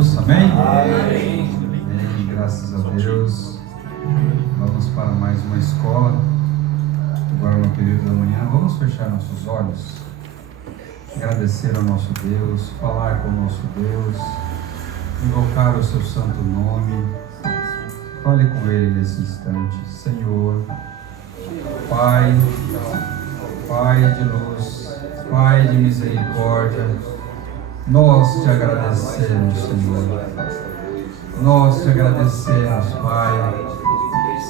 Jesus, amém? Amém. Amém, graças a Deus. Vamos para mais uma escola, agora no período da manhã. Vamos fechar nossos olhos, agradecer ao nosso Deus, falar com o nosso Deus, invocar o seu santo nome. Fale com Ele nesse instante. Senhor, Pai de luz, Pai de misericórdia, nós te agradecemos, Senhor. Nós te agradecemos, Pai,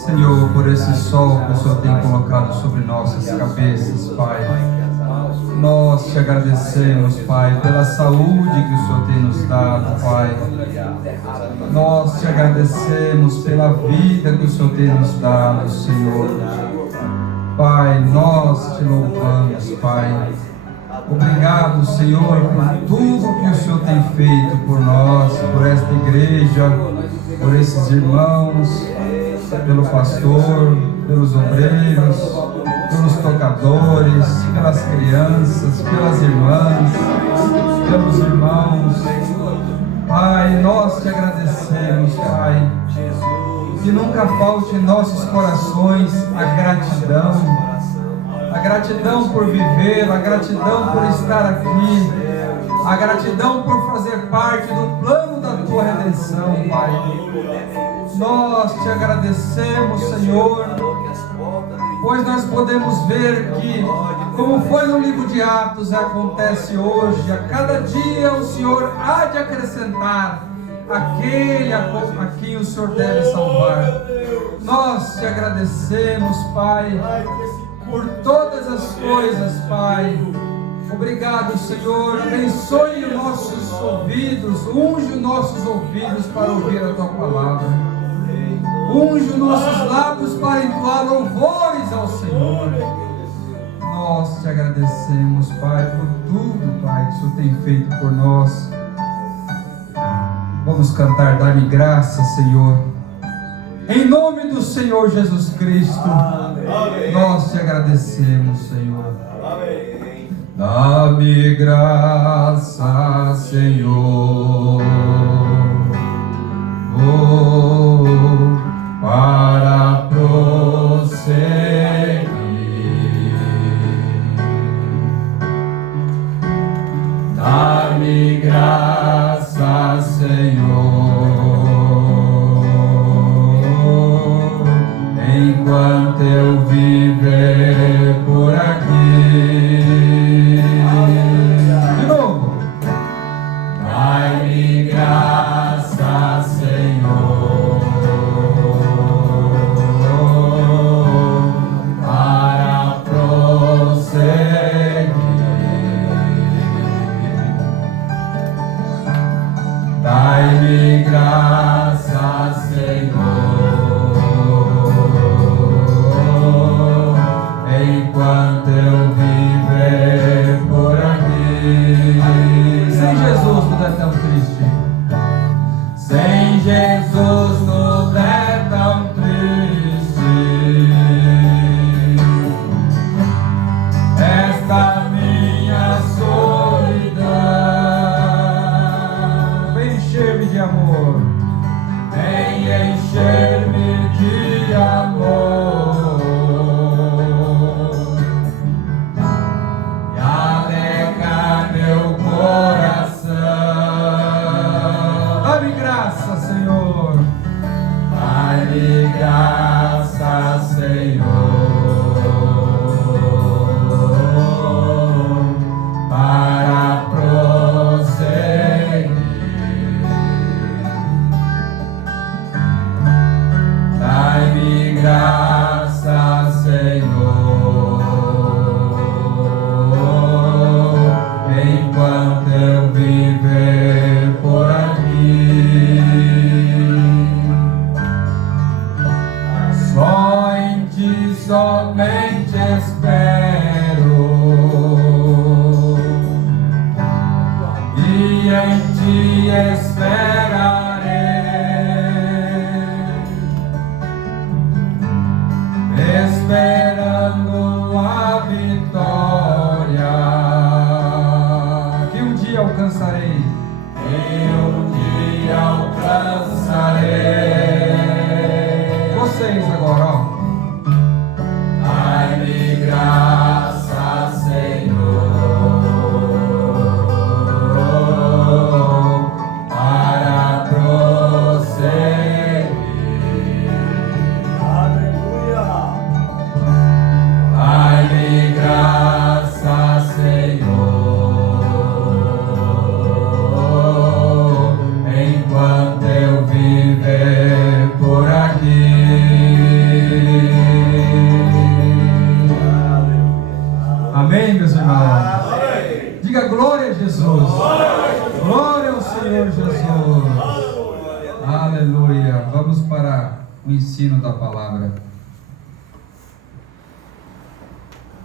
Senhor, por esse sol que o Senhor tem colocado sobre nossas cabeças, Pai. Nós te agradecemos, Pai, pela saúde que o Senhor tem nos dado, Pai. Nós te agradecemos pela vida que o Senhor tem nos dado, Senhor. Pai, nós te louvamos, Pai. Obrigado, Senhor, por tudo que o Senhor tem feito por nós, por esta igreja, por esses irmãos, pelo pastor, pelos obreiros, pelos tocadores, pelas crianças, pelas irmãs, pelos irmãos. Pai, nós te agradecemos, Pai. Que nunca falte em nossos corações a gratidão por viver, a gratidão por estar aqui, a gratidão por fazer parte do plano da tua redenção, Pai. Nós te agradecemos, Senhor, pois nós podemos ver que, como foi no livro de Atos, acontece hoje, a cada dia o Senhor há de acrescentar aquele a quem o Senhor deve salvar. Nós te agradecemos, Pai, por todas as coisas, Pai. Obrigado, Senhor. Abençoe os nossos ouvidos, unge os nossos ouvidos para ouvir a tua palavra. Unge os nossos lábios para entoar louvores ao Senhor. Nós te agradecemos, Pai, por tudo, Pai, que o Senhor tem feito por nós. Vamos cantar, dá-me graça, Senhor. Em nome do Senhor Jesus Cristo, amém. Nós te agradecemos, Senhor. Amém. Dá-me graça, Senhor, para prosseguir. Dá-me graça, Senhor, enquanto eu viver por aqui. De novo. Dai-me graça, Senhor, para prosseguir. Dai-me graça, Senhor, enquanto eu viver por aqui. Sem Jesus tudo é tão triste. Sem Jesus tudo é tão triste. Esta minha solidão. Vem encher-me de amor. Vem encher-me de amor. Senhor, dai-me graça, Senhor, para prosseguir. Vamos para o ensino da palavra.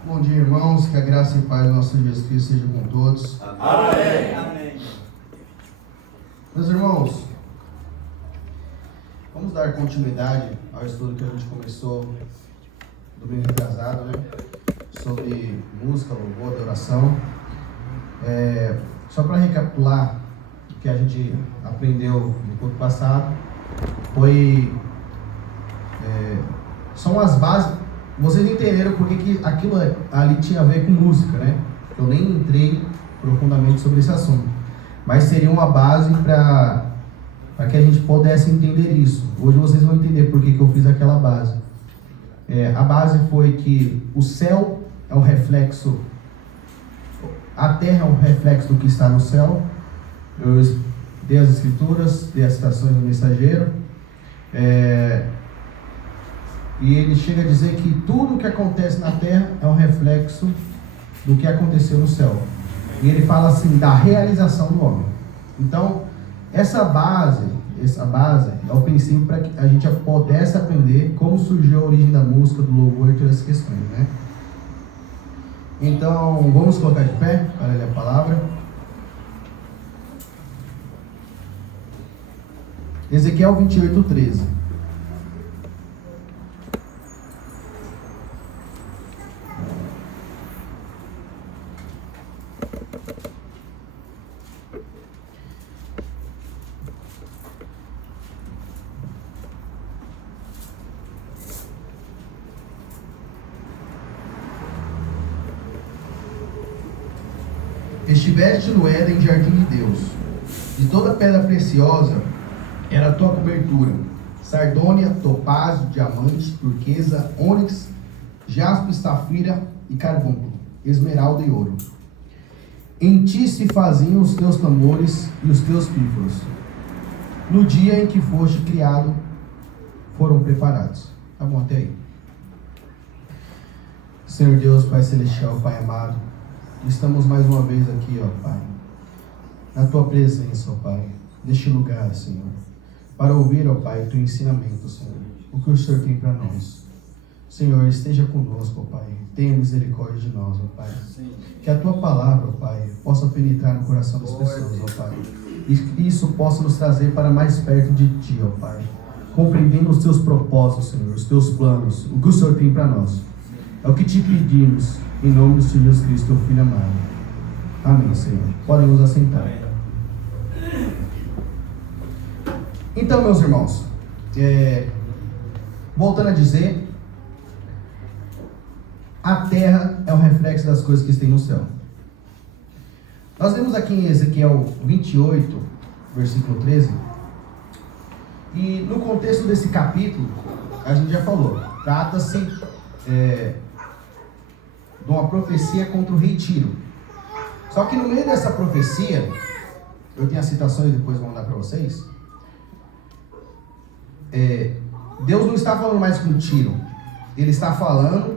Bom dia, irmãos. Que a graça e paz do nosso Jesus Cristo seja com todos. Amém. Amém. Meus irmãos, vamos dar continuidade ao estudo que a gente começou domingo atrasado, né? Sobre música, louvor, adoração. Só para recapitular o que a gente aprendeu no culto passado, são as bases. Vocês entenderam por que aquilo ali tinha a ver com música, né? Eu nem entrei profundamente sobre esse assunto, mas seria uma base para que a gente pudesse entender isso. Hoje vocês vão entender por que eu fiz aquela base. A base foi que o céu é um reflexo, a terra é um reflexo do que está no céu. Eu dei as escrituras, dei as citações do mensageiro, e ele chega a dizer que tudo o que acontece na terra é um reflexo do que aconteceu no céu. E ele fala assim, da realização do homem. Então, essa base é o princípio para que a gente pudesse aprender como surgiu a origem da música, do louvor e todas essas questões, né? Então, vamos colocar de pé para ler a palavra. Ezequiel 28:13. Estiveste no Éden, jardim de Deus. De toda pedra preciosa era a tua cobertura: sardônia, topázio, diamante, turquesa, ônix, jaspe, safira e carbunclo, esmeralda e ouro. Em ti se faziam os teus tambores e os teus pífaros. No dia em que foste criado, foram preparados. Tá bom até aí. Senhor Deus, Pai Celestial, Pai amado, estamos mais uma vez aqui, ó Pai, na Tua presença, ó Pai, neste lugar, Senhor, para ouvir, ó Pai, o Teu ensinamento, Senhor, o que o Senhor tem para nós. Senhor, esteja conosco, ó Pai, tenha misericórdia de nós, ó Pai, que a Tua palavra, ó Pai, possa penetrar no coração das pessoas, ó Pai, e que isso possa nos trazer para mais perto de Ti, ó Pai, compreendendo os Teus propósitos, Senhor, os Teus planos, o que o Senhor tem para nós. É o que Te pedimos, em nome do Senhor Jesus Cristo, Teu Filho amado. Amém, Senhor. Podem nos assentar. Então, meus irmãos, voltando a dizer, a terra é um reflexo das coisas que estão no céu. Nós vemos aqui em Ezequiel 28, versículo 13, e no contexto desse capítulo, a gente já falou, trata-se de uma profecia contra o rei Tiro. Só que no meio dessa profecia, eu tenho as citações, depois vou mandar para vocês. Deus não está falando mais com Tiro, Ele está falando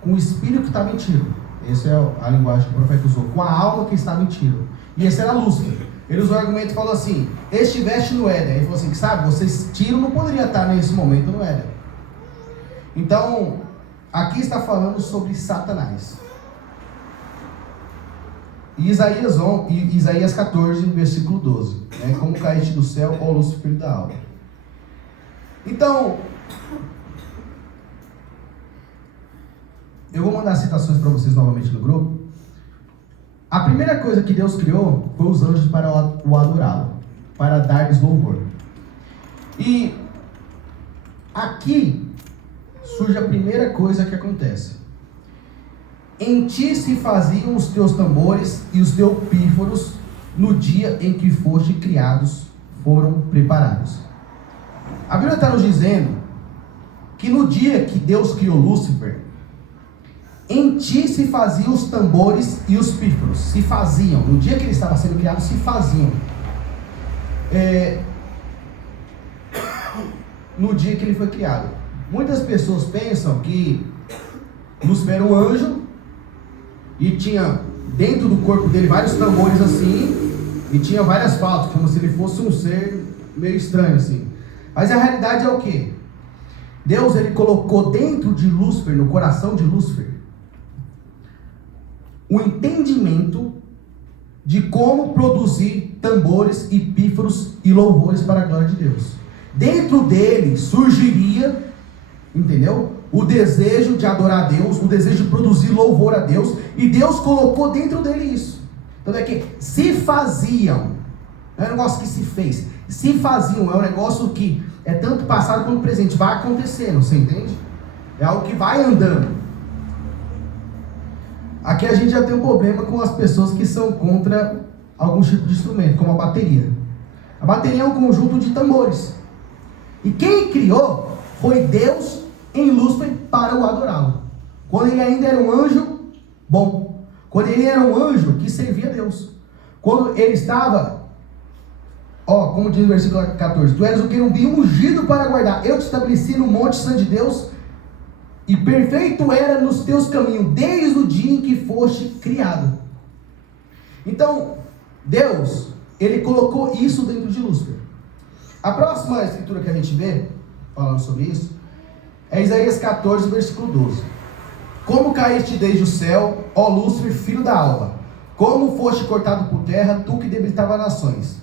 com o espírito que estava em Tiro. Essa é a linguagem que o profeta usou, com a alma que estava em Tiro. E esse era Lúcifer. Ele usou o argumento e falou assim: estiveste no Éden. Ele falou assim, sabe, vocês, Tiro não poderia estar nesse momento no Éden. Então, aqui está falando sobre Satanás. E Isaías 14, versículo 12. Como caíste do céu, ó Lúcifer da alma. Então, eu vou mandar citações para vocês novamente no grupo. A primeira coisa que Deus criou foi os anjos para o adorá-lo, para dar-lhes louvor. E aqui surge a primeira coisa que acontece. Em ti se faziam os teus tambores e os teus pífaros, no dia em que foste criados, foram preparados. A Bíblia está nos dizendo que no dia que Deus criou Lúcifer, em ti se faziam os tambores e os pífaros. Se faziam. No dia que ele estava sendo criado, se faziam. No dia que ele foi criado. Muitas pessoas pensam que Lúcifer era um anjo e tinha dentro do corpo dele vários tambores assim, e tinha várias flautas, como se ele fosse um ser meio estranho assim. Mas a realidade é o quê? Deus, ele colocou dentro de Lúcifer, no coração de Lúcifer, o entendimento de como produzir tambores e pífaros e louvores para a glória de Deus. Dentro dele surgiria, entendeu? O desejo de adorar a Deus, o desejo de produzir louvor a Deus, e Deus colocou dentro dele isso. Então é que se faziam, não é um negócio que se fez, se faziam, é um negócio que é tanto passado quanto presente, vai acontecendo, você entende? É algo que vai andando. Aqui a gente já tem um problema com as pessoas que são contra algum tipo de instrumento, como a bateria. A bateria é um conjunto de tambores. E quem criou foi Deus em Lúcifer para o adorá-lo. Quando ele ainda era um anjo bom. Quando ele era um anjo que servia a Deus. Quando ele estava, como diz no versículo 14, tu eres o querubim ungido para guardar. Eu te estabeleci no monte santo de Deus, e perfeito era nos teus caminhos, desde o dia em que foste criado. Então, Deus, ele colocou isso dentro de Lúcifer. A próxima escritura que a gente vê, falando sobre isso, é Isaías 14, versículo 12. Como caíste desde o céu, ó Lúcifer, filho da alva, como foste cortado por terra, tu que debilitava nações.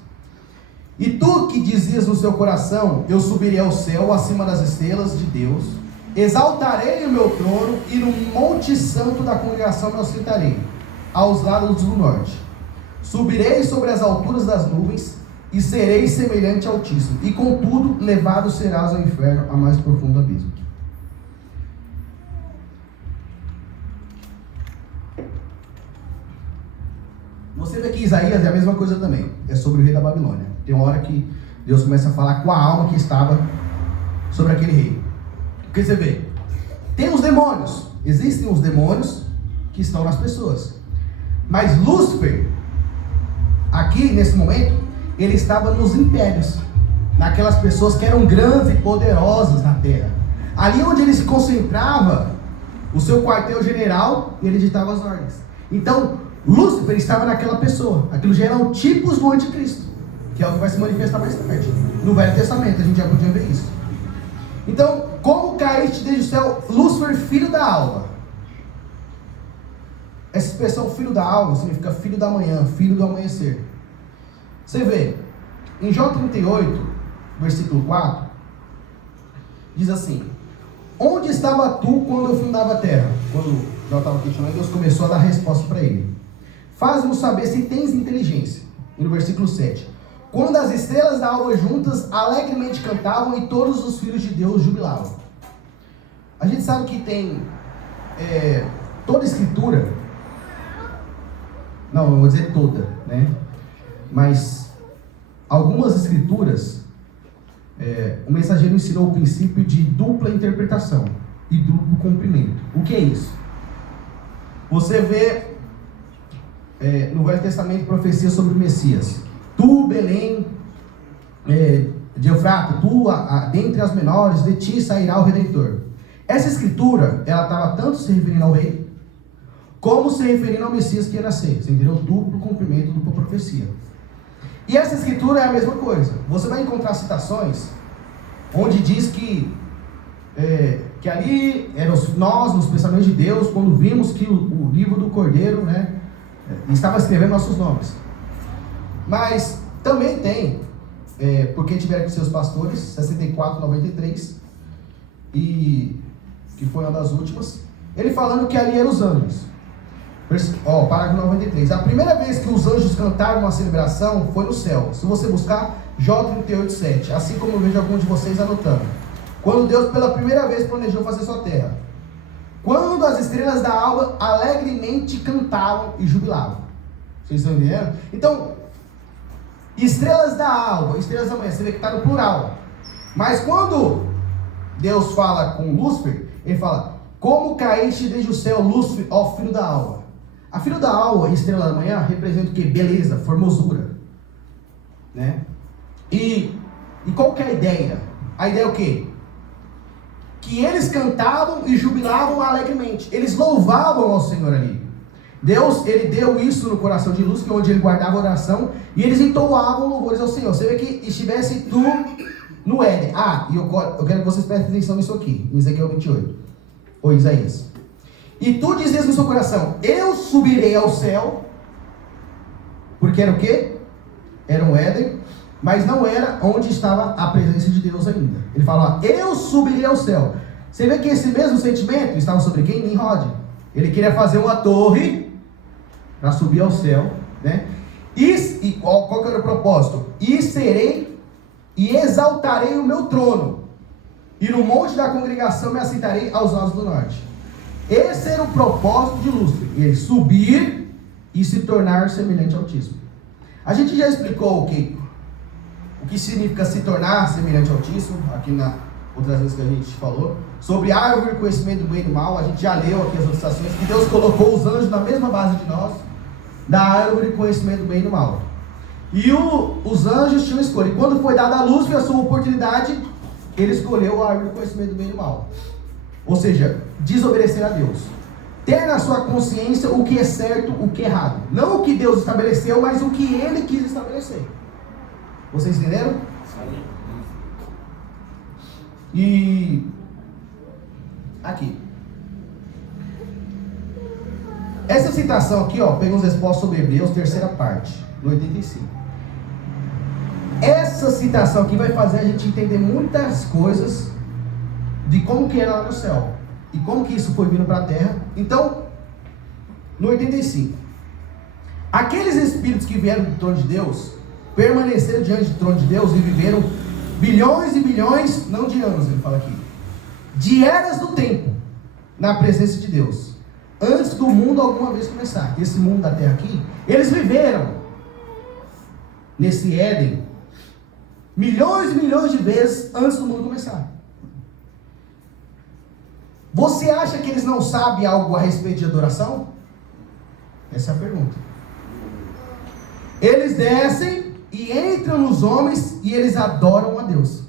E tu que dizias no seu coração, eu subirei ao céu, acima das estrelas de Deus, exaltarei o meu trono, e no monte santo da congregação me assentarei, aos lados do norte. Subirei sobre as alturas das nuvens, e serei semelhante ao Altíssimo, e contudo levado serás ao inferno, a mais profundo abismo. Você vê que Isaías é a mesma coisa também, é sobre o rei da Babilônia. Tem uma hora que Deus começa a falar com a alma que estava sobre aquele rei. Porque você vê, tem os demônios, existem os demônios que estão nas pessoas. Mas Lúcifer, aqui nesse momento, ele estava nos impérios, naquelas pessoas que eram grandes e poderosas na terra. Ali onde ele se concentrava, o seu quartel-general, ele ditava as ordens. Então, Lúcifer estava naquela pessoa. Aquilo já eram tipos do anticristo, que é o que vai se manifestar mais tarde. No Velho Testamento, a gente já podia ver isso. Então, como caíste desde o céu, Lúcifer, filho da alva. Essa expressão filho da alva significa filho da manhã, filho do amanhecer. Você vê, em Jó 38, versículo 4, diz assim: onde estava tu quando eu fundava a terra? Quando Jó estava questionando, Deus começou a dar resposta para ele. Faz-nos saber se tens inteligência. E no versículo 7, quando as estrelas da alva juntas alegremente cantavam e todos os filhos de Deus jubilavam. A gente sabe que tem toda escritura, não vou dizer toda, né? Mas algumas escrituras, o mensageiro ensinou o princípio de dupla interpretação e duplo cumprimento. O que é isso? Você vê no Velho Testamento profecia sobre o Messias. Tu, Belém, de Eufrata, tu, dentre as menores, de ti sairá o Redentor. Essa escritura, ela estava tanto se referindo ao rei, como se referindo ao Messias que ia nascer. Você entendeu? Duplo cumprimento, dupla profecia. E essa escritura é a mesma coisa. Você vai encontrar citações onde diz que ali nós, nos pensamentos de Deus, quando vimos que o livro do Cordeiro, né, estava escrevendo nossos nomes. Mas também tem, porque tiveram que ser os pastores, 64:93, e que foi uma das últimas, ele falando que ali eram os anjos. Parágrafo 93. A primeira vez que os anjos cantaram uma celebração foi no céu. Se você buscar, Jó 38:7, assim como eu vejo alguns de vocês anotando. Quando Deus pela primeira vez planejou fazer sua terra. Quando as estrelas da alva alegremente cantavam e jubilavam. Vocês estão entendendo? Então, estrelas da alva, estrelas da manhã, você vê que está no plural. Mas quando Deus fala com Lúcifer, ele fala: como caíste desde o céu, Lúcifer, ó filho da alva. A filho da alva e estrela da manhã representa o que? Beleza, formosura, né? E qual que é a ideia? A ideia é o quê? Que eles cantavam e jubilavam alegremente. Eles louvavam ao Senhor ali. Deus, ele deu isso no coração de Lúcifer, onde ele guardava a oração, e eles entoavam louvores ao Senhor. Você vê que estivesse tu no Éden. E eu quero que vocês prestem atenção nisso aqui, em Ezequiel 28, ou Isaías. E tu dizias no seu coração, eu subirei ao céu, porque era o quê? Era um Éden, mas não era onde estava a presença de Deus ainda. Ele fala, eu subirei ao céu. Você vê que esse mesmo sentimento estava sobre quem? Nimrod. Ele queria fazer uma torre para subir ao céu, né? E qual que era o propósito? E serei e exaltarei o meu trono, e no monte da congregação me assentarei aos lados do norte. Esse era o propósito de Lúcifer, ele subir e se tornar semelhante ao Altíssimo. A gente já explicou o que significa se tornar semelhante ao Altíssimo, aqui na outras vezes que a gente falou, sobre a árvore, conhecimento do bem e do mal. A gente já leu aqui as ilustrações, que Deus colocou os anjos na mesma base de nós, da árvore, conhecimento do bem e do mal. E os anjos tinham escolha, e quando foi dada a Lúcifer a sua oportunidade, ele escolheu a árvore, conhecimento do bem e do mal. Ou seja, desobedecer a Deus. Ter na sua consciência o que é certo, o que é errado. Não o que Deus estabeleceu, mas o que ele quis estabelecer. Vocês entenderam? E aqui. Essa citação aqui, pega uns respostas sobre Hebreus, terceira parte, no 85. Essa citação aqui vai fazer a gente entender muitas coisas de como que era lá no céu e como que isso foi vindo para a terra. Então, no 85, aqueles espíritos que vieram do trono de Deus permaneceram diante do trono de Deus e viveram bilhões e bilhões, não de anos, ele fala aqui, de eras do tempo na presença de Deus, antes do mundo alguma vez começar. Esse mundo da terra aqui, eles viveram nesse Éden milhões e milhões de vezes antes do mundo começar. Você acha que eles não sabem algo a respeito de adoração? Essa é a pergunta. Eles descem e entram nos homens e eles adoram a Deus.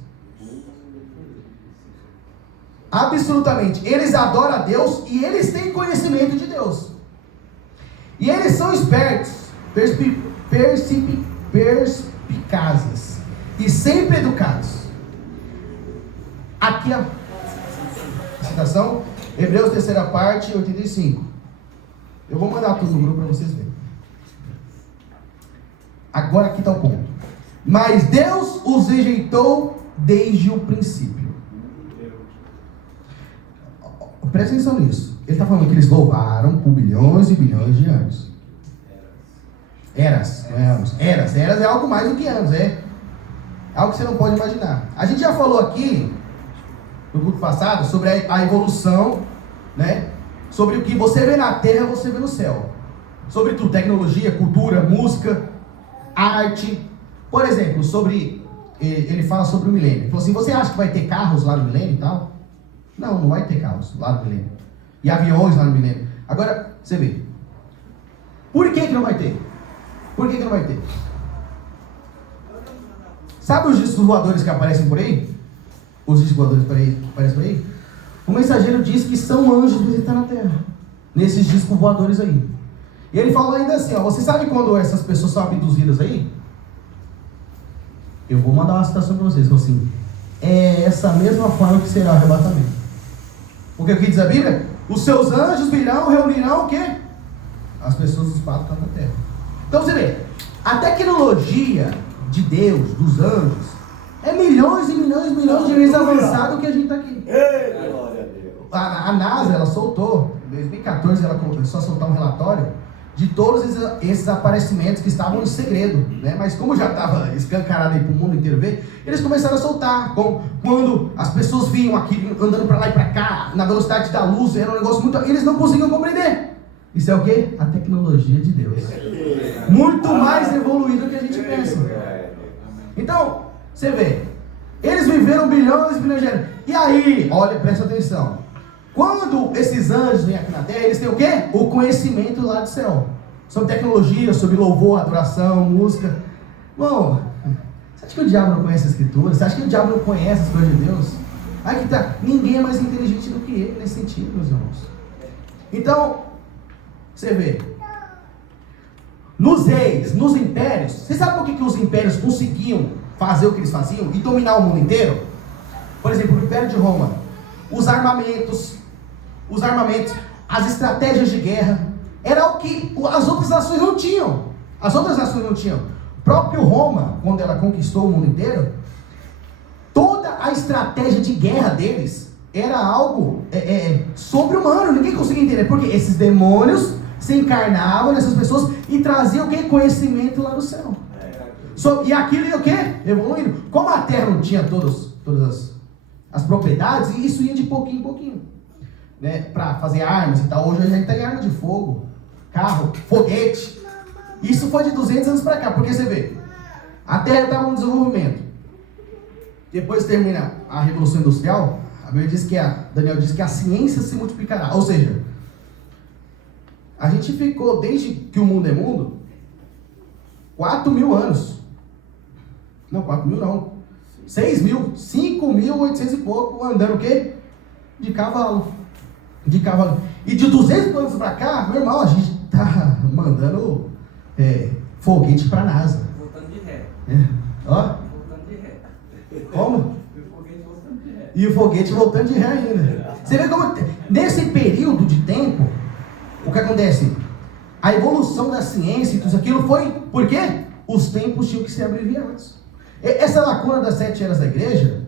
Absolutamente. Eles adoram a Deus e eles têm conhecimento de Deus. E eles são espertos, perspicazes e sempre educados. Aqui a citação, Hebreus terceira parte, 85. Eu vou mandar tudo no grupo para vocês verem. Agora aqui está o ponto. Mas Deus os rejeitou desde o princípio. Presta atenção nisso. Ele está falando que eles louvaram por bilhões e bilhões de anos. Eras, não é anos. Eras é algo mais do que anos. É algo que você não pode imaginar. A gente já falou aqui no culto passado sobre a evolução, né? Sobre o que você vê na terra, você vê no céu. Sobre tudo, tecnologia, cultura, música, arte. Por exemplo, ele fala sobre o milênio. Ele falou assim, você acha que vai ter carros lá no milênio e tal? Não vai ter carros lá no milênio. E aviões lá no milênio. Agora, você vê. Por que não vai ter? Por que não vai ter? Sabe os discos voadores que aparecem por aí? Os discos voadores que aparecem por aí? O mensageiro diz que são anjos visitando a terra. Nesses discos voadores aí. E ele falou ainda assim, você sabe quando essas pessoas são abduzidas aí? Eu vou mandar uma citação para vocês. Assim, é essa mesma forma que será o arrebatamento. Porque o que diz a Bíblia? Os seus anjos reunirão o quê? As pessoas dos quatro cantos da terra. Então você vê, a tecnologia de Deus, dos anjos, é milhões e milhões e milhões de vezes avançado do que a gente está aqui. A NASA, ela soltou, em 2014, ela começou a soltar um relatório de todos esses aparecimentos que estavam em segredo, né? Mas como já estava escancarado aí para o mundo inteiro ver, eles começaram a soltar, quando as pessoas vinham aqui andando para lá e para cá, na velocidade da luz, era um negócio muito... Eles não conseguiam compreender. Isso é o quê? A tecnologia de Deus. Muito mais evoluído do que a gente pensa. Então, você vê, eles viveram bilhões e bilhões de anos. E aí, olha, presta atenção. Quando esses anjos vêm aqui na terra, eles têm o quê? O conhecimento lá do céu. Sobre tecnologia, sobre louvor, adoração, música. Bom, você acha que o diabo não conhece a Escritura? Você acha que o diabo não conhece as coisas de Deus? Aí que tá, ninguém é mais inteligente do que ele nesse sentido, meus irmãos. Então, você vê. Nos reis, nos impérios, você sabe por que os impérios conseguiam fazer o que eles faziam e dominar o mundo inteiro, por exemplo, o Império de Roma, os armamentos, as estratégias de guerra, era o que as outras nações não tinham. As outras nações não tinham. O próprio Roma, quando ela conquistou o mundo inteiro, toda a estratégia de guerra deles era algo sobre-humano. Ninguém conseguia entender, porque esses demônios se encarnavam nessas pessoas e traziam o quê? Conhecimento lá do céu. E aquilo ia o quê? Evoluindo. Como a terra não tinha todas as propriedades, isso ia de pouquinho em pouquinho, né? Para fazer armas e tal. Hoje a gente tem arma de fogo, carro, foguete. Isso foi de 200 anos para cá, porque você vê, a terra estava no desenvolvimento. Depois termina a Revolução Industrial, Daniel diz que a ciência se multiplicará. Ou seja, a gente ficou, desde que o mundo é mundo, 4.000 anos. Não, 4.000 não. 6.000, 5.800 e pouco, andando o quê? De cavalo. E de 200 anos para cá, meu irmão, a gente tá mandando foguete para a NASA. Voltando de ré. Ó. Voltando de ré. Como? E o foguete voltando de ré. E o foguete voltando de ré ainda. Você vê como, nesse período de tempo, o que acontece? A evolução da ciência e tudo aquilo foi, por quê? Os tempos tinham que ser abreviados. Essa lacuna das 7 eras da igreja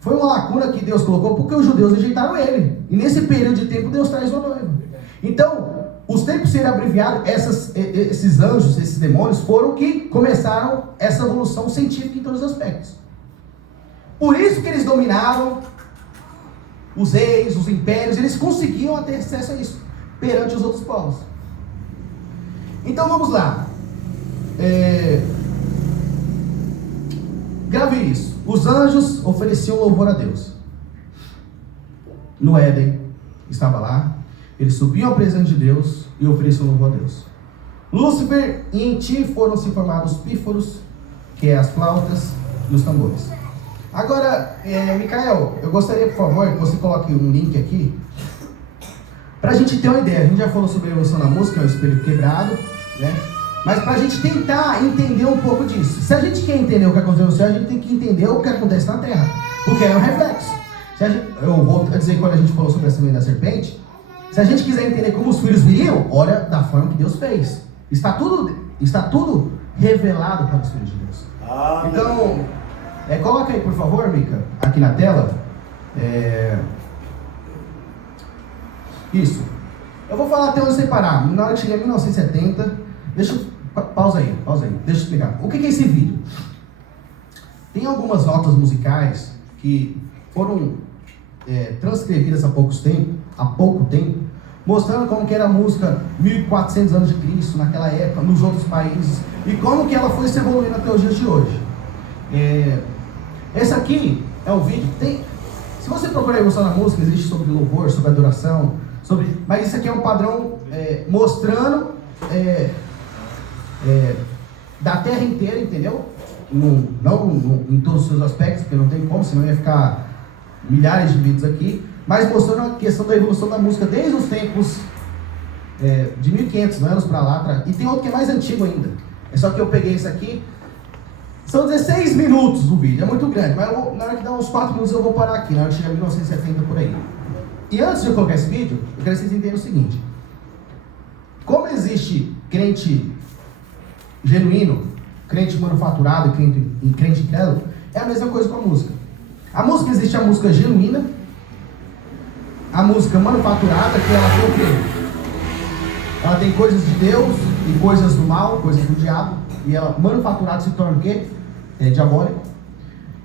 foi uma lacuna que Deus colocou porque os judeus rejeitaram ele. E nesse período de tempo Deus traz uma noiva. Então, os tempos serem abreviados, esses anjos, esses demônios, foram que começaram essa evolução científica em todos os aspectos. Por isso que eles dominavam os reis, os impérios, eles conseguiam ter acesso a isso perante os outros povos. Então vamos lá. Grave isso. Os anjos ofereciam louvor a Deus. No Éden, estava lá. Eles subiam à presença de Deus e ofereciam louvor a Deus. Lúcifer, e em ti foram se formados os pífaros, que é as flautas e os tambores. Agora, Micael, eu gostaria, por favor, que você coloque um link aqui, para a gente ter uma ideia. A gente já falou sobre a evolução da música, é o espelho quebrado, né? Mas para a gente tentar entender um pouco disso. Se a gente quer entender o que aconteceu no céu, a gente tem que entender o que acontece na terra, porque é um reflexo. Eu vou dizer, quando a gente falou sobre a semente da serpente, se a gente quiser entender como os filhos viriam, olha da forma que Deus fez. Está tudo revelado para os filhos de Deus. Então, coloca aí, por favor, Mica, aqui na tela. Isso. Eu vou falar até onde separar. Na hora que chegar em 1970, pausa aí. Deixa eu explicar. O que é esse vídeo? Tem algumas notas musicais que foram transcrevidas há pouco tempo, mostrando como que era a música 1400 anos de Cristo, naquela época, nos outros países, e como que ela foi se evoluindo até os dias de hoje. Esse aqui é o vídeo. Se você procurar a evolução da música, existe sobre louvor, sobre adoração, mas isso aqui é um padrão mostrando da terra inteira, entendeu? Não em todos os seus aspectos, porque não tem como, senão ia ficar milhares de vídeos aqui, mas mostrando a questão da evolução da música desde os tempos de 1500 anos para lá, e tem outro que é mais antigo ainda. É só que eu peguei esse aqui. São 16 minutos o vídeo, é muito grande, mas na hora que dá uns 4 minutos eu vou parar aqui, na hora que chegar em 1970 por aí. E antes de eu colocar esse vídeo, eu quero que vocês entendam o seguinte: como existe crente genuíno, crente manufaturado e crente incrédulo, é a mesma coisa com a música. A música, existe a música genuína, a música manufaturada, que ela tem o quê? Ela tem coisas de Deus e coisas do mal, coisas do diabo, e ela manufaturada se torna o quê? Diabólico.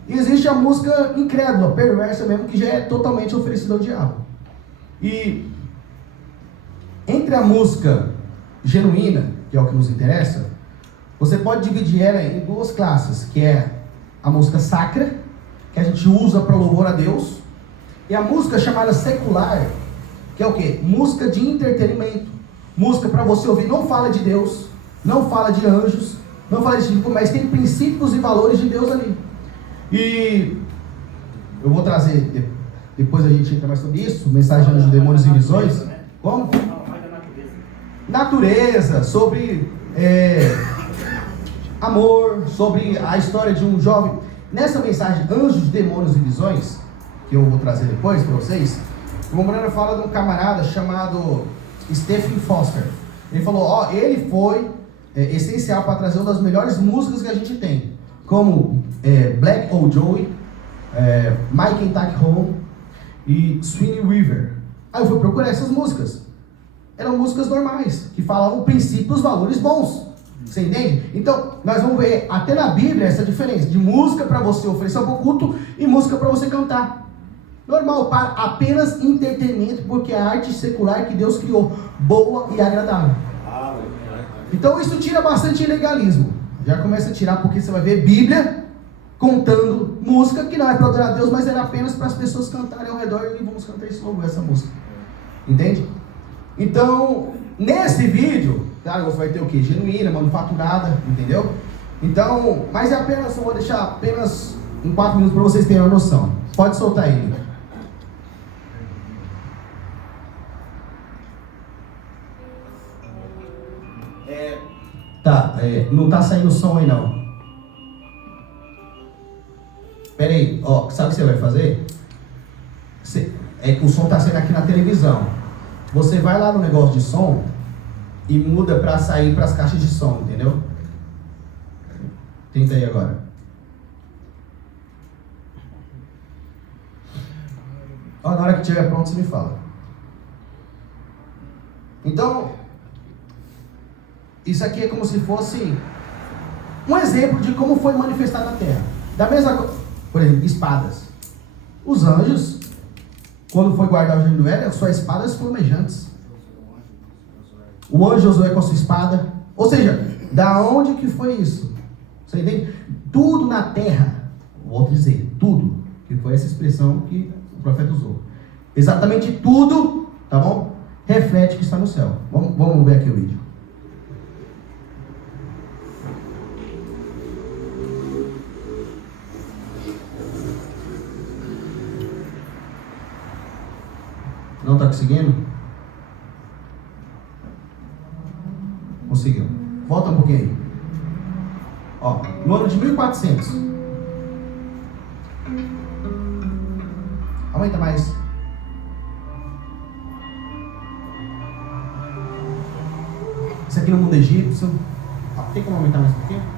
E existe a música incrédula, perversa mesmo, que já é totalmente oferecida ao diabo. E entre a música genuína, que é o que nos interessa, você pode dividir ela em duas classes, que é a música sacra, que a gente usa para louvor a Deus, e a música chamada secular, que é o quê? Música de entretenimento, música para você ouvir. Não fala de Deus, não fala de anjos, não fala de tipo, mas tem princípios e valores de Deus ali. E eu vou trazer, depois a gente entra mais sobre isso, mensagem de demônios e visões. Como? amor, sobre a história de um jovem. Nessa mensagem, Anjos, Demônios e Visões, que eu vou trazer depois para vocês, o Mombrana fala de um camarada chamado Stephen Foster. Ele falou, ele foi essencial para trazer uma das melhores músicas que a gente tem, como Black Old Joey, My Kentucky Home e Sweeney River. Aí eu fui procurar essas músicas. Eram músicas normais, que falavam princípios, valores bons. Você entende? Então, nós vamos ver até na Bíblia essa diferença de música para você oferecer ao culto e música para você cantar. Normal, para apenas entretenimento, porque é a arte secular que Deus criou, boa e agradável. Então isso tira bastante ilegalismo. Já começa a tirar, porque você vai ver Bíblia contando música que não é para adorar a Deus, mas era apenas para as pessoas cantarem ao redor e vamos cantar esse louvor, essa música. Entende? Então, nesse vídeo, tá, você vai ter o que? Genuína, manufaturada, entendeu? Então, mas é apenas, eu vou deixar apenas em 4 minutos para vocês terem uma noção. Pode soltar aí. Não tá saindo som aí não. Pera aí, sabe o que você vai fazer? O som tá saindo aqui na televisão. Você vai lá no negócio de som e muda para sair para as caixas de som, entendeu? Tenta aí agora. Na hora que estiver pronto, você me fala. Então, isso aqui é como se fosse um exemplo de como foi manifestado na terra. Da mesma coisa, por exemplo, espadas. Os anjos, quando foi guardar o jardim do Éden, suas espadas flamejantes. O anjo Josué com a sua espada. Ou seja, da onde que foi isso? Você entende? Tudo na terra, vou dizer, tudo, que foi essa expressão que o profeta usou. Exatamente tudo, tá bom? Reflete o que está no céu. Vamos ver aqui o vídeo. Não está conseguindo? Conseguiu. Volta um pouquinho aí. No ano de 1400. Aumenta mais. Isso aqui no mundo egípcio. Tem como aumentar mais um pouquinho?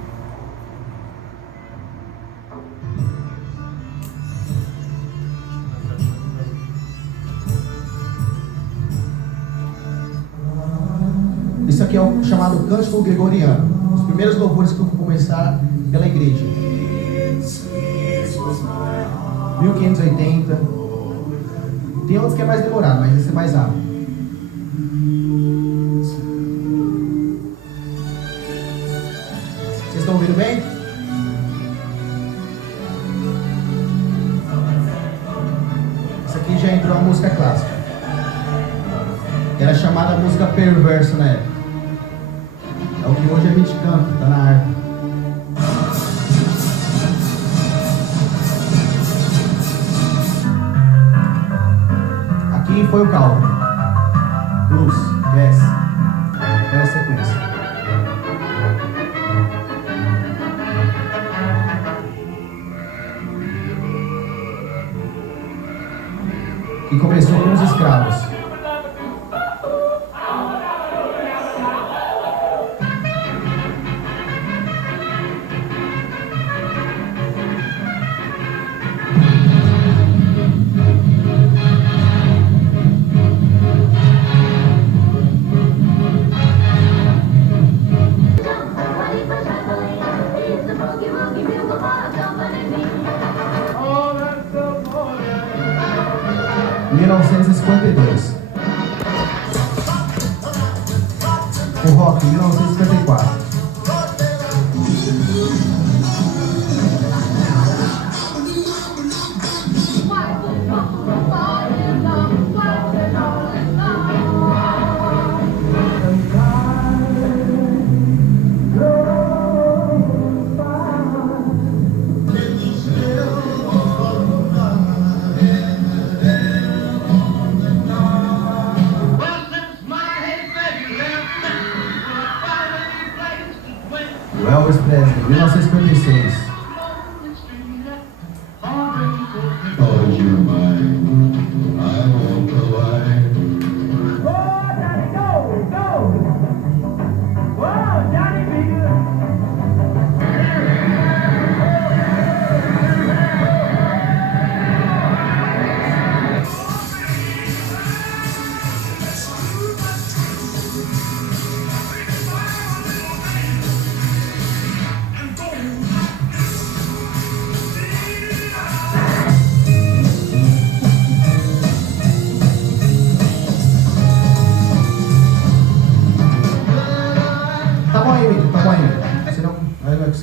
Isso aqui é o chamado cântico gregoriano. Os primeiros louvores que eu vou começar pela igreja. 1580. Tem outros que é mais demorado, mas esse é mais rápido. Vocês estão ouvindo bem? Isso aqui já entrou a música clássica. Era chamada música perversa na época. É o que hoje a gente canta, está na harpa. Aqui foi o cálculo. Blues, desce. Olha a sequência. E começou com os escravos. Em 1952. O rock em 1954.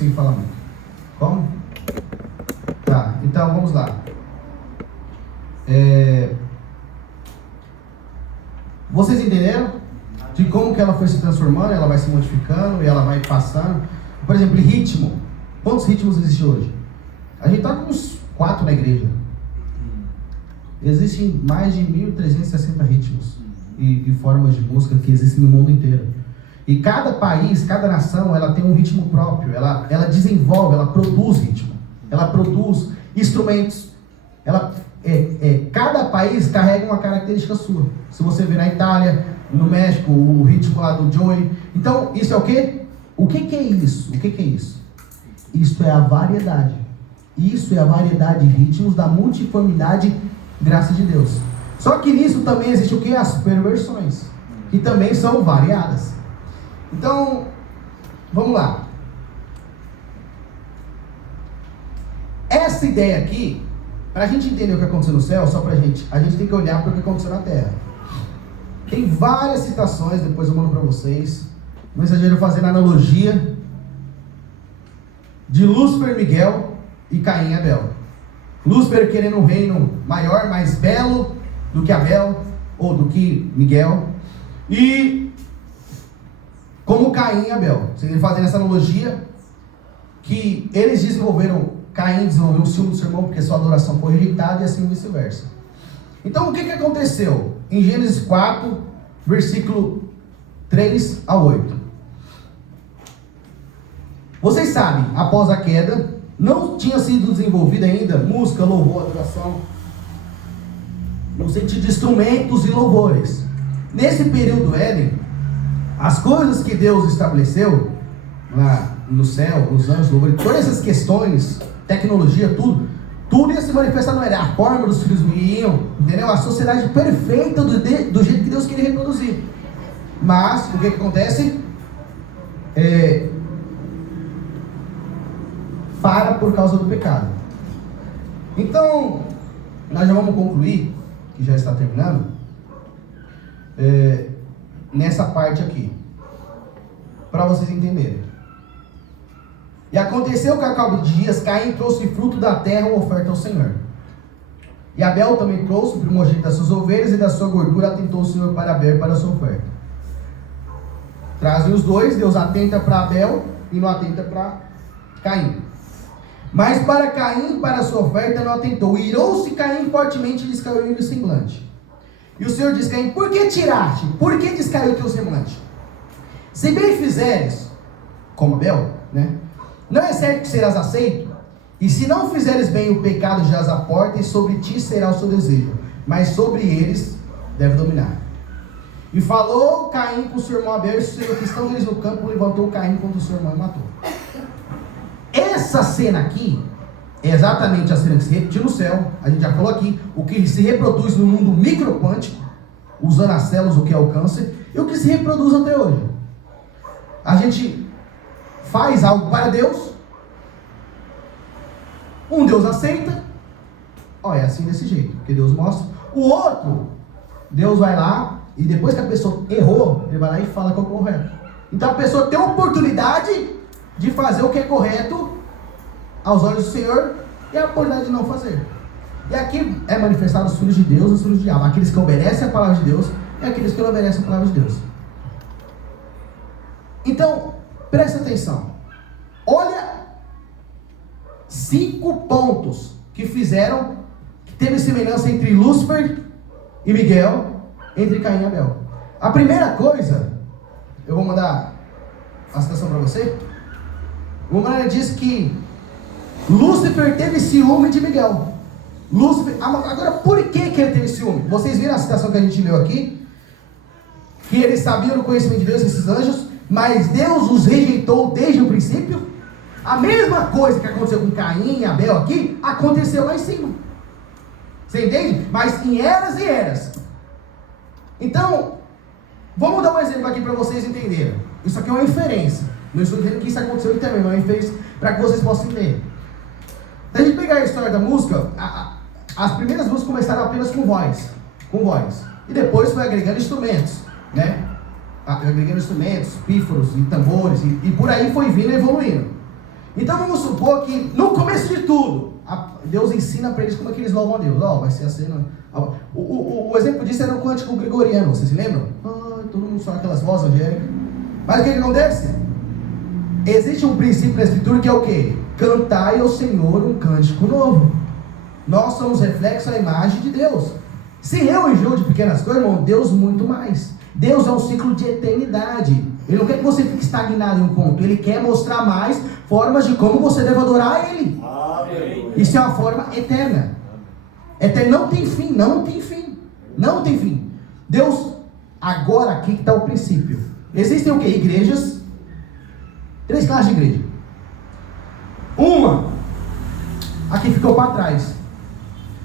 sem falar muito. Como? Tá, então vamos lá. Vocês entenderam? De como que ela foi se transformando, ela vai se modificando e ela vai passando. Por exemplo, ritmo. Quantos ritmos existem hoje? A gente está com uns 4 na igreja. Existem mais de 1.360 ritmos e formas de música que existem no mundo inteiro. E cada país, cada nação, ela tem um ritmo próprio. Ela desenvolve, ela produz ritmo. Ela produz instrumentos. Cada país carrega uma característica sua. Se você vê na Itália, no México, o ritmo lá do Joey. Então, isso é o quê? O que é isso? O que é isso? Isso é a variedade. Isso é a variedade de ritmos da multiformidade, graças de Deus. Só que nisso também existe o quê? As perversões, que também são variadas. Então, vamos lá. Essa ideia aqui, para a gente entender o que aconteceu no céu, só para a gente tem que olhar para o que aconteceu na terra. Tem várias citações, depois eu mando para vocês. O mensageiro fazendo analogia de Lúcifer, Miguel e Caim e Abel. Lúcifer querendo um reino maior, mais belo do que Abel, ou do que Miguel. E como Caim e Abel. Vocês fazem essa analogia que eles desenvolveram, Caim desenvolveu o ciúme do seu irmão porque sua adoração foi rejeitada e assim vice-versa. Então o que aconteceu? Em Gênesis 4, versículo 3 a 8. Vocês sabem, após a queda, não tinha sido desenvolvida ainda música, louvor, adoração, no sentido de instrumentos e louvores. Nesse período do Éden, as coisas que Deus estabeleceu lá no céu, nos anjos, louvor, todas essas questões, tecnologia, tudo ia se manifestar no Éden. A forma dos filhos iam, entendeu? A sociedade perfeita do jeito que Deus queria reproduzir. Mas, o que acontece? Para por causa do pecado. Então, nós já vamos concluir, que já está terminando, nessa parte aqui, para vocês entenderem. E aconteceu que ao cabo de dias, Caim trouxe fruto da terra uma oferta ao Senhor. E Abel também trouxe o primogênito das suas ovelhas e da sua gordura atentou o Senhor para Abel para a sua oferta. Trazem os dois, Deus atenta para Abel e não atenta para Caim. Mas para Caim, para a sua oferta, não atentou. Irou-se Caim fortemente e descaiu o semblante. E o Senhor disse: Caim, por que tiraste? Por que descaiu o teu semblante? Se bem fizeres, como Abel, né? Não é certo que serás aceito? E se não fizeres bem, o pecado jaz à porta, e sobre ti será o seu desejo, mas sobre eles deve dominar. E falou Caim com o seu irmão Abel, e sucedeu que estando eles no campo, levantou Caim contra o seu irmão e matou. Essa cena aqui é exatamente a cena que se repetiu no céu. A gente já falou aqui, o que se reproduz no mundo microquântico, usando as células, o que é o câncer, e o que se reproduz até hoje. A gente faz algo para Deus, um Deus aceita, é assim desse jeito, porque Deus mostra. O outro, Deus vai lá, e depois que a pessoa errou, ele vai lá e fala que é o correto. Então a pessoa tem a oportunidade de fazer o que é correto aos olhos do Senhor, e a oportunidade de não fazer. E aqui é manifestado os filhos de Deus e os filhos do diabo. Aqueles que obedecem a palavra de Deus e aqueles que não obedecem a palavra de Deus. Então, presta atenção. Olha 5 pontos que teve semelhança entre Lúcifer e Miguel, entre Caim e Abel. A primeira coisa, eu vou mandar a citação para você. Uma maneira diz que Lúcifer teve ciúme de Miguel. Agora, por que ele teve ciúme? Vocês viram a citação que a gente leu aqui? Que eles sabiam do conhecimento de Deus, esses anjos, mas Deus os rejeitou desde o princípio. A mesma coisa que aconteceu com Caim e Abel aqui, aconteceu lá em cima. Você entende? Mas em eras e eras. Então, vamos dar um exemplo aqui para vocês entenderem. Isso aqui é uma inferência. Não estou dizendo que isso aconteceu aqui também, mas é uma inferência para que vocês possam entender. Se a gente pegar a história da música, as primeiras músicas começaram apenas com voz. E depois foi agregando instrumentos, né? Agregando instrumentos, pífaros e tambores, e por aí foi vindo e evoluindo. Então vamos supor que no começo de tudo, Deus ensina para eles como é que eles louvam a Deus. Vai ser assim. O exemplo disso era o cântico gregoriano, vocês se lembram? Todo mundo só aquelas vozes angélicas. Mas o que acontece? Existe um princípio na Escritura que é o quê? Cantai ao Senhor um cântico novo. Nós somos reflexo da imagem de Deus. Se eu enjoo de pequenas coisas, irmão, Deus muito mais. Deus é um ciclo de eternidade. Ele não quer que você fique estagnado em um ponto. Ele quer mostrar mais formas de como você deve adorar Ele. Amém. Isso é uma forma eterna. Eterna não tem fim, não tem fim. Não tem fim. Deus, agora aqui está o princípio. Existem o quê? Igrejas. 3 classes de igreja. Uma, aqui ficou para trás.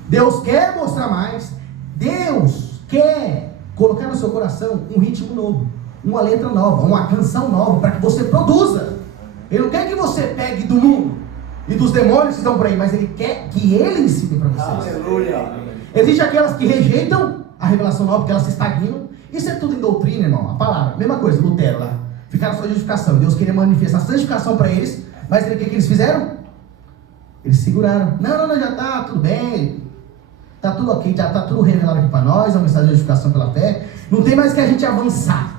Deus quer mostrar mais. Deus quer colocar no seu coração um ritmo novo, uma letra nova, uma canção nova, para que você produza. Ele não quer que você pegue do mundo e dos demônios que estão por aí, mas Ele quer que Ele ensine para vocês. Aleluia. Existem aquelas que rejeitam a revelação nova, porque elas se estagnam. Isso é tudo em doutrina, irmão. A palavra, mesma coisa, Lutero lá. Ficaram só de justificação. Deus queria manifestar a santificação para eles, mas o que eles fizeram? Eles seguraram. Não, já está tudo bem. Está tudo ok, já está tudo revelado aqui para nós, a mensagem de justificação pela fé. Não tem mais que a gente avançar.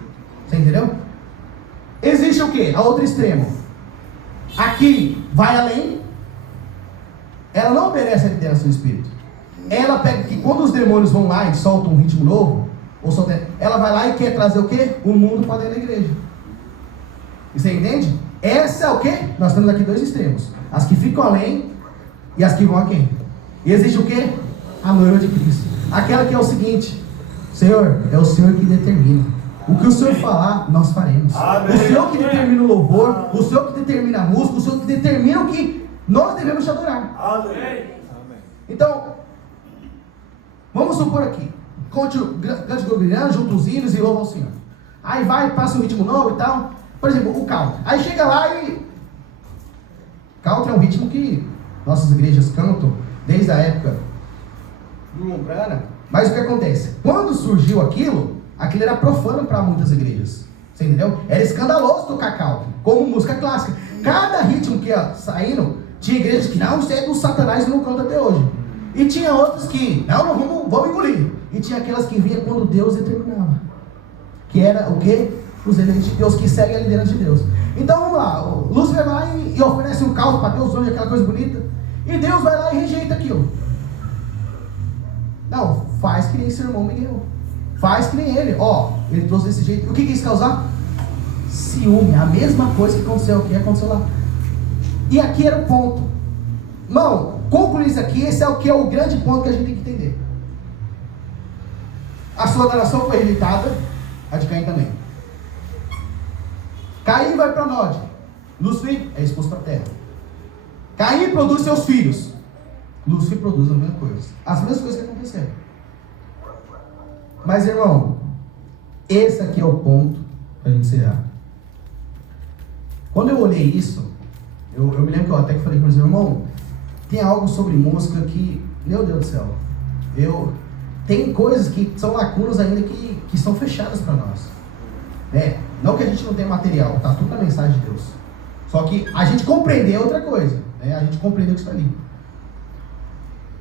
Você entendeu? Existe o quê? A outro extremo. Aqui vai além. Ela não obedece a liderança do Espírito. Ela pega que quando os demônios vão lá e soltam um ritmo novo, ela vai lá e quer trazer o quê? O mundo para dentro da igreja. E você entende? Essa é o quê? Nós temos aqui 2 extremos. As que ficam além e as que vão aqui. E existe o quê? A noiva de Cristo. Aquela que é o seguinte: Senhor, é o Senhor que determina. O que o Senhor falar, nós faremos. Amém. O Senhor que determina o louvor, o Senhor que determina a música, o Senhor que determina o que nós devemos te adorar. Amém. Então, vamos supor aqui, cante o grande gregoriano, junto os hinos e louva ao Senhor. Aí vai, passa um ritmo novo e tal. Por exemplo, o country. Aí chega lá e... Country é um ritmo que nossas igrejas cantam desde a época do Lombrana. Mas o que acontece? Quando surgiu aquilo era profano para muitas igrejas. Você entendeu? Era escandaloso tocar country, como música clássica. Cada ritmo que ia saindo, tinha igrejas que não, isso é do Satanás e não canta até hoje. E tinha outras que, não, vamos engolir. E tinha aquelas que vinha quando Deus determinava. Que era o quê? Os eleitos de Deus, que seguem a liderança de Deus. Então vamos lá, o Lúcifer vai lá e oferece um caldo para Deus, hoje aquela coisa bonita. E Deus vai lá e rejeita aquilo. Não, faz que nem seu irmão Miguel. Faz que nem ele. Ele trouxe desse jeito. O que isso causar? Ciúme. A mesma coisa que aconteceu aqui, aconteceu lá. E aqui era o ponto. Irmão, concluir isso aqui, esse é o que é o grande ponto que a gente tem que entender. A sua nação foi rejeitada, a de Caim também. Caim vai para Nod. Lúcifer é exposto para a terra. Caim produz seus filhos. Lúcifer produz a mesma coisa. As mesmas coisas que aconteceram. Mas, irmão, esse aqui é o ponto para a gente encerrar. Quando eu olhei isso, eu me lembro que eu até falei para o meu irmão, tem algo sobre música que, meu Deus do céu, tem coisas que são lacunas ainda que são fechadas para nós. Não que a gente não tenha material, tá tudo na mensagem de Deus. Só que a gente compreender é outra coisa. A gente compreendeu que está ali.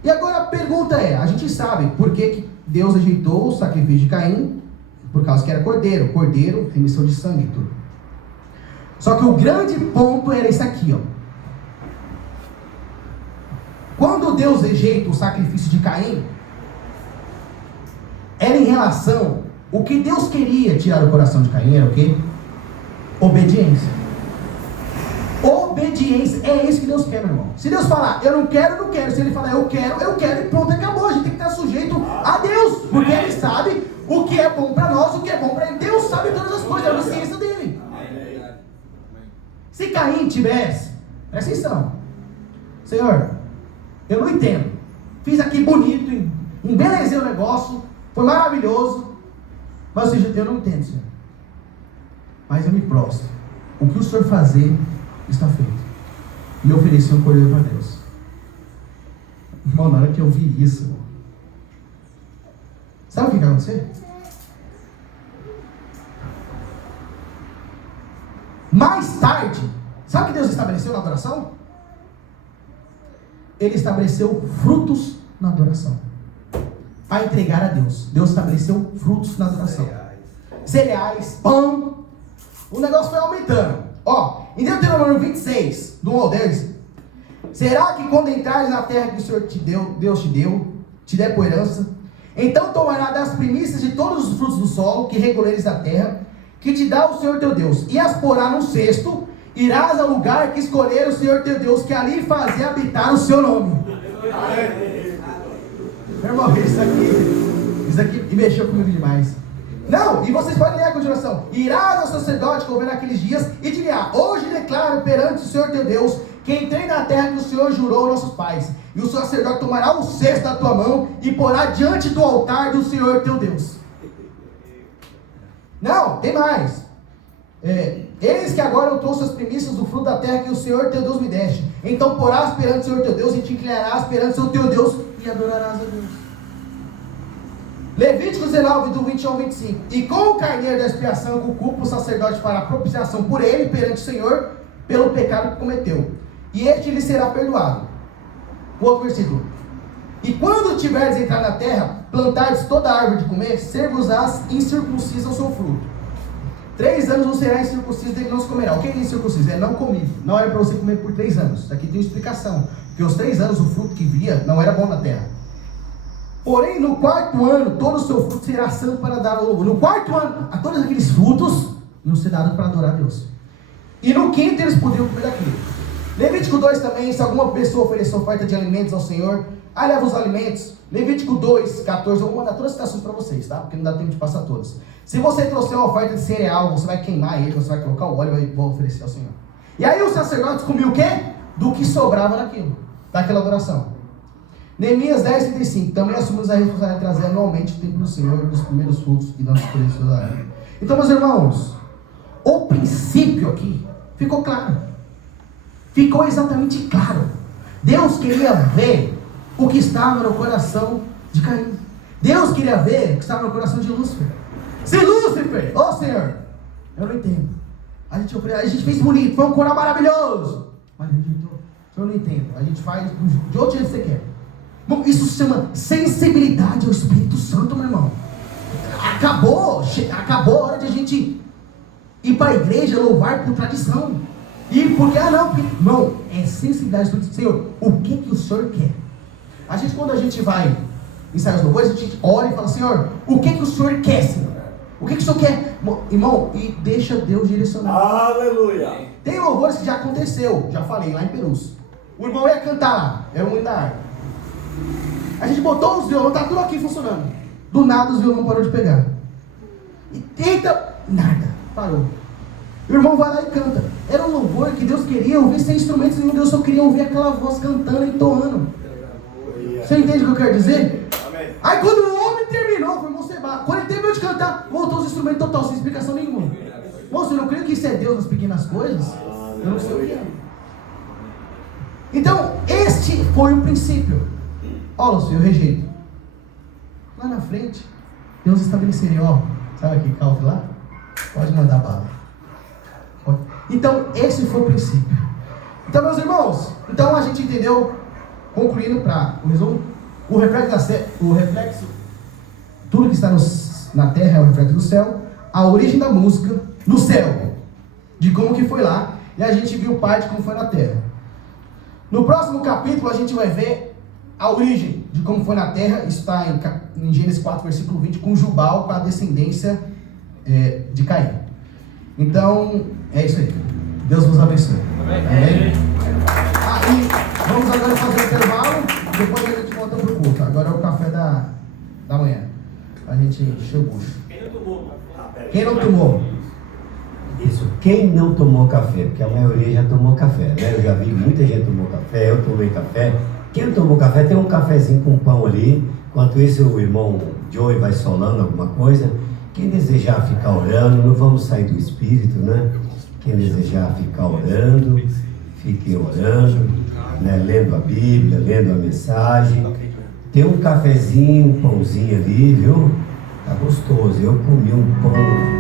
E agora a pergunta é, a gente sabe por que Deus rejeitou o sacrifício de Caim, por causa que era cordeiro, remissão de sangue e tudo. Só que o grande ponto era isso aqui, Quando Deus rejeita o sacrifício de Caim, era em relação, o que Deus queria tirar do coração de Caim era o quê? Obediência. Obediência, é isso que Deus quer, meu irmão. Se Deus falar, eu não quero, se Ele falar, eu quero, e pronto, acabou. A gente tem que estar sujeito a Deus, porque Ele sabe o que é bom para nós, o que é bom para Ele. Deus sabe todas as coisas, é a ciência dele. Se Caim tivesse, presta atenção, Senhor, eu não entendo, fiz aqui bonito, embelezei o negócio, foi maravilhoso, mas seja, eu não entendo, Senhor, mas eu me prostro, o que o Senhor fazer está feito. E eu ofereci um cordeiro para Deus. Irmão, na hora que eu vi isso, sabe o que vai acontecer? Mais tarde, Sabe o que Deus estabeleceu na adoração? Ele estabeleceu frutos na adoração. Para entregar a Deus. Deus estabeleceu frutos na adoração. Cereais, pão. O negócio foi aumentando. Ó, em Deuteronômio 26, do 1 ao 10. Será que quando entrares na terra que o Senhor te deu, Deus te der por herança, então tomará das primícias de todos os frutos do solo que recolheres da terra, que te dá o Senhor teu Deus, e as porá num cesto, irás ao lugar que escolher o Senhor teu Deus, que ali fazer habitar o seu nome. Meu irmão, isso aqui mexeu comigo demais. Não, e vocês podem ler a continuação. Irás ao sacerdote que houver naqueles dias e dirá: hoje declaro perante o Senhor teu Deus que entrei na terra que o Senhor jurou aos nossos pais. E o sacerdote tomará o cesto da tua mão e porá diante do altar do Senhor teu Deus. Não, tem mais. Eis que agora eu trouxe as primícias do fruto da terra que o Senhor teu Deus me deste. Então porás perante o Senhor teu Deus e te inclinarás perante o teu Deus e adorarás a Deus. Levítico 19, do 20 ao 25. E com o carneiro da expiação que ocupa o sacerdote para a propiciação por ele perante o Senhor, pelo pecado que cometeu. E este lhe será perdoado. O outro versículo. E quando tiveres entrado na terra, plantares toda a árvore de comer, ser-vos-ás incircuncisa o seu fruto. 3 anos não será incircunciso, dele não se comerá. O que é incircunciso? É não comido. Não era para você comer por 3 anos. Isso aqui tem uma explicação. Porque os 3 anos o fruto que via não era bom na terra. Porém, no 4º ano, todo o seu fruto será santo para dar ao louvor. No 4º ano, a todos aqueles frutos iam ser dados para adorar a Deus. E no 5º eles podiam comer daquilo. Levítico 2 também, se alguma pessoa oferecer oferta de alimentos ao Senhor, aí leva os alimentos. Levítico 2, 14, eu vou mandar todas as citações para vocês, tá? Porque não dá tempo de passar todas. Se você trouxer uma oferta de cereal, você vai queimar ele, você vai colocar o óleo e vai oferecer ao Senhor. E aí os sacerdotes comiam o quê? Do que sobrava daquilo, daquela adoração. Neemias 10, 35, também assumimos a responsabilidade de trazer anualmente o templo do Senhor dos primeiros frutos e das colheitas da área. Então, meus irmãos, o princípio aqui ficou claro. Ficou exatamente claro. Deus queria ver o que estava no coração de Caim. Deus queria ver o que estava no coração de Lúcifer. Se Lúcifer, ô Senhor, eu não entendo. A gente fez bonito, foi um coral maravilhoso. Mas eu não entendo. A gente faz de outro jeito que você quer. Bom, isso se chama sensibilidade ao Espírito Santo, meu irmão. Acabou a hora de a gente ir para a igreja louvar por tradição. E porque, não, é sensibilidade ao Espírito Santo. Senhor, o que o Senhor quer? A gente, quando a gente vai ensaiar os louvores, a gente ora e fala: Senhor, o que o Senhor quer, Senhor? O que o Senhor quer? Irmão, e deixa Deus direcionar. Aleluia! Tem louvores que já aconteceu, já falei, lá em Perus. O irmão ia cantar lá, era um hino da harpa. A gente botou os violões, tá tudo aqui funcionando. Do nada os violões parou de pegar. E eita, nada, parou. O irmão vai lá e canta. Era um louvor que Deus queria ouvir sem instrumentos nenhum. Deus só queria ouvir aquela voz cantando e entoando. Você entende o que eu quero dizer? Amém. Aí quando o homem terminou, foi o irmão Seba. Quando ele terminou de cantar, voltou os instrumentos total, sem explicação nenhuma. Irmão, você não crê que isso é Deus nas pequenas coisas? Eu não sei o que é. Então, este foi o princípio. Olha, Lúcio, eu rejeito. Lá na frente, Deus estabeleceria, sabe aquele cálculo lá? Pode mandar bala. Pode. Então, esse foi o princípio. Então, meus irmãos, então a gente entendeu, concluindo para o resumo, o reflexo, tudo que está na terra é o reflexo do céu, a origem da música no céu, de como que foi lá, e a gente viu parte de como foi na terra. No próximo capítulo a gente vai ver a origem de como foi na terra. Isso está em Gênesis 4, versículo 20, com Jubal, com a descendência de Caim. Então, é isso aí. Deus vos abençoe. Amém? E vamos agora fazer o intervalo, depois a gente volta para o culto. Agora é o café da manhã. A gente encheu o bucho. Quem não tomou? Isso, quem não tomou café, porque a maioria já tomou café, né? Eu já vi muita gente tomou café, eu tomei café. Quem não tomou café, tem um cafezinho com pão ali. Enquanto isso, o irmão Joey vai solando alguma coisa. Quem desejar ficar orando, não vamos sair do Espírito, né? Quem desejar ficar orando, fique orando, né? Lendo a Bíblia, lendo a mensagem. Tem um cafezinho, um pãozinho ali, viu? Tá gostoso. Eu comi um pão